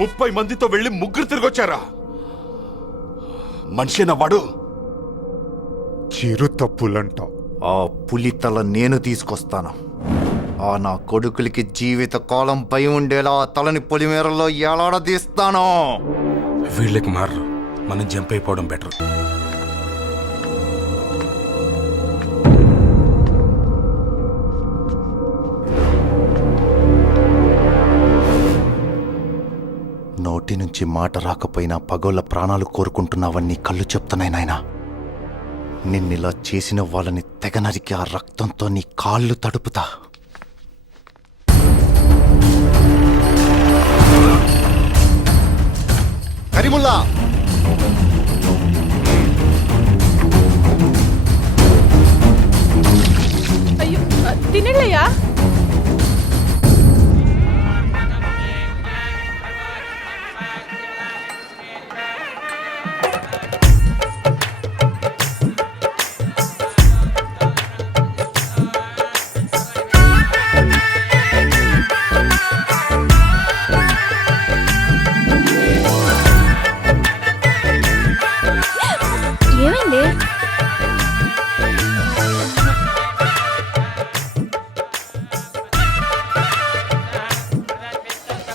30 మందితో వెళ్ళి 3 తిరిగొచ్చారా? మనిషిన వాడు? చిరు తప్పులంట. ఆ పులితల నేను తీసుకొస్తాను. ఆ నా కొడుకులకి జీవిత కాలం భయం ఉండేలా ఆ తలని పొలిమేరలో ఎలాడదీస్తాను. వీళ్ళకి మారరు, మనం జంప్ అయిపోవడం బెటర్. నోటి నుంచి మాట రాకపోయినా పగోళ్ళ ప్రాణాలు కోరుకుంటున్నావని కళ్ళు చెప్తున్నాయి నాయనా. నిన్నిలా చేసిన వాళ్ళని తెగ నరికి ఆ రక్తంతో నీ కాళ్ళు తడుపుతా. కరీముల్లా, అయ్యో తినండియ్యా. ఏమైంది?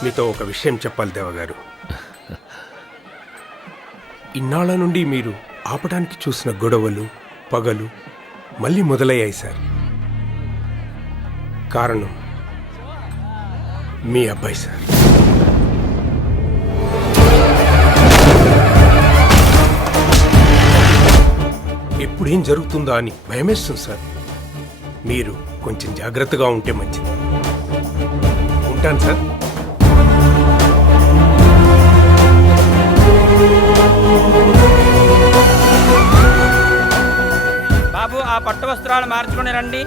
మీతో ఒక విషయం చెప్పాలి దేవగారు. ఇన్నాళ్ళ నుండి మీరు ఆపడానికి చూసిన గొడవలు, పగలు మళ్ళీ మొదలయ్యాయి సార్. కారణం మీ అబ్బాయి సార్. ఎప్పుడేం జరుగుతుందా అని భయమేస్తుంది సార్. మీరు కొంచెం జాగ్రత్తగా ఉంటే మంచిది. ఉంటాను సార్. బాబు, ఆ పట్టు వస్త్రాలు మార్చుకుని రండి.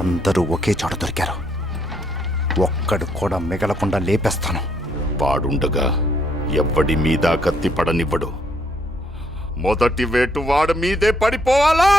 అందరూ ఒకే చోట దొరికారు. ఒక్కడు కూడా మిగలకుండా లేపేస్తాను. వాడుండగా ఎవ్వడి మీద కత్తి పడనివ్వడు. మొదటి వేటు వాడి మీదే పడిపోవాలా?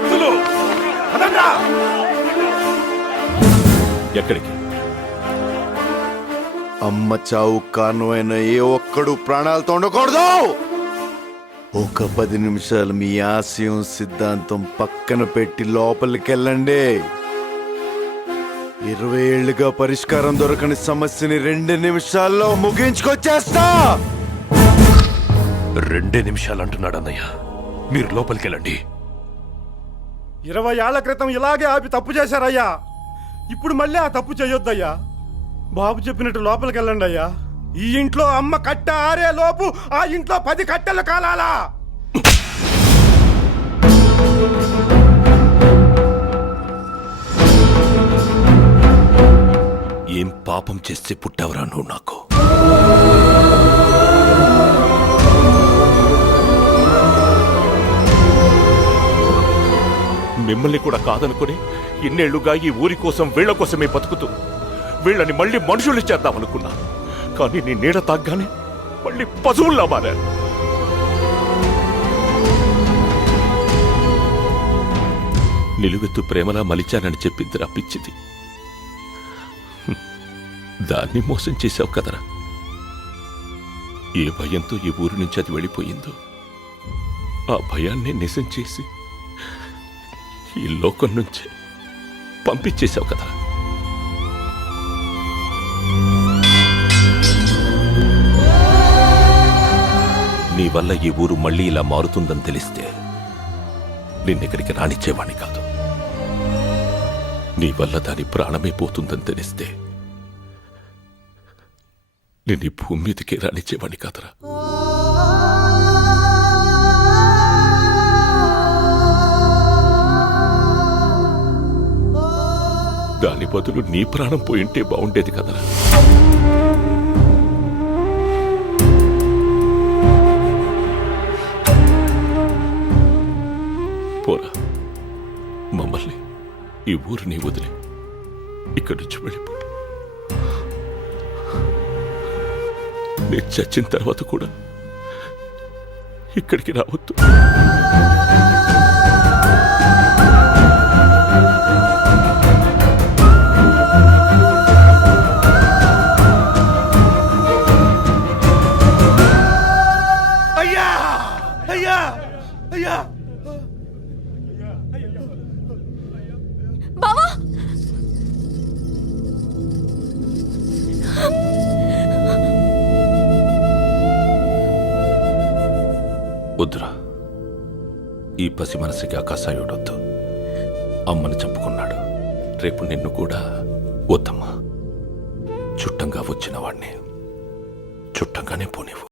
కత్తులు ఎక్కడికి? అమ్మ చావు కారణమైన ఏ ఒక్కడు ప్రాణాలతో ఉండకూడదు. ఒక 10 నిమిషాలు మీ ఆశయం సిద్ధాంతం పక్కన పెట్టి లోపలికెళ్ళండి. 20 ఏళ్లుగా పరిష్కారం దొరకని సమస్యని 2 నిమిషాల్లో ముగించుకొచ్చేస్తా. 2 నిమిషాలు అంటున్నాడు అన్నయ్య. మీరు లోపలికెళ్ళండి. 20 ఏళ్ల క్రితం ఇలాగే ఆపి తప్పు చేశారయ్యా. ఇప్పుడు మళ్ళీ ఆ తప్పు చేయొద్దయ్యా. బాబు చెప్పినట్టు లోపలికి వెళ్ళండి అయ్యా. ఈ ఇంట్లో అమ్మ కట్టె ఆరే లోపు ఆ ఇంట్లో 10 కట్టెలు కాలాలా? ఏం పాపం చేస్తే పుట్టావురా నువ్వు నాకు? మిమ్మల్ని కూడా కాదనుకుని ఇన్నేళ్లుగా ఈ ఊరి కోసం వీళ్ల కోసమే బతుకుతూ వీళ్ళని మళ్ళీ మనుషులు చేద్దామనుకున్నా. కానీ నీ నీడ తాగ్గానే మళ్ళీ పశువుల్లా మారారు. నిలువెత్తు ప్రేమలా మలిచానని చెప్పిందిరా పిచ్చిది. దాన్ని మోసం చేశావు కదరా. ఏ భయంతో ఈ ఊరి నుంచి అది వెళ్ళిపోయిందో ఆ భయాన్ని నిజం చేసి ఈ లోకం నుంచి పంపించేశావు కదరా. నీ వల్ల ఈ ఊరు మళ్ళీ ఇలా మారుతుందని తెలిస్తే నిన్నెక్కడికి రానిచ్చేవాణ్ణి కాదు. నీ వల్ల దాని ప్రాణమే పోతుందని తెలిస్తే నేను ఈ భూమి మీదకి రానిచ్చేవాణ్ణి కాదురా. దాని బదులు నీ ప్రాణం పోయింటే బాగుండేది కదరా. పోరా, మమ్మల్ని ఈ ఊరిని వదిలి ఇక్కడి నుంచి వెళ్ళిపో. నేను చచ్చిన తర్వాత కూడా ఇక్కడికి రావద్దు. అయ్యా అయ్యా అయ్యా బావా వద్దురా. ఈ పసి మనసుకి ఆకాశాయుడొద్దు. అమ్మని చెప్పుకున్నాడు. రేపు నిన్ను కూడా వద్దమ్మా. చుట్టంగా వచ్చిన వాణ్ణి చుట్టంగానే పోనివ్వు.